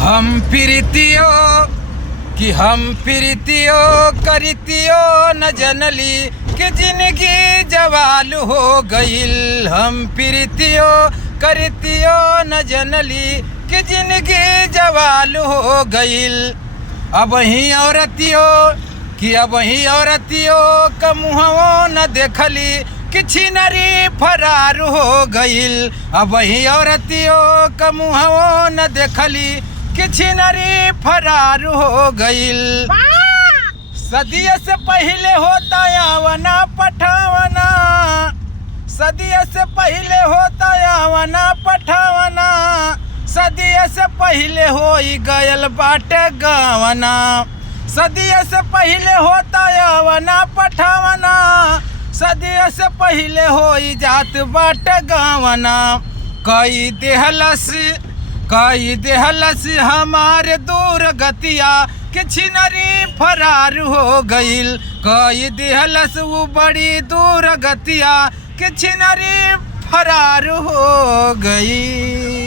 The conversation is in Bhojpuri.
हम प्रीतियो कि हम प्रीतियो करीतियो न जनली कि जिंदगी जवाल हो गईल। हम प्रीतियो करीतियो न जनली कि जिंदगी जवाल हो गईल। अब ही औरतियो कि अब ही औरतियो क मुहवो न देखली कि छिनरी फरार हो गईल। अब ही औरतियो क मुहवो न देखली कि छिनरी फरार हो गईल। सदियों से पहले होता यावना पठावना, सदियों से पहले होता यावना पठावना, सदियों से पहले होई गयल बाटे गावना। सदियों से पहले होता यावना पठावना, सदियों से पहले होई जात बाटे गावना। कई देहलस हमारे दूर गतिया कि छिनरी फरार हो गईल। कई देहलस वो बड़ी दूर गतिया कि छिनरी फरार हो गई।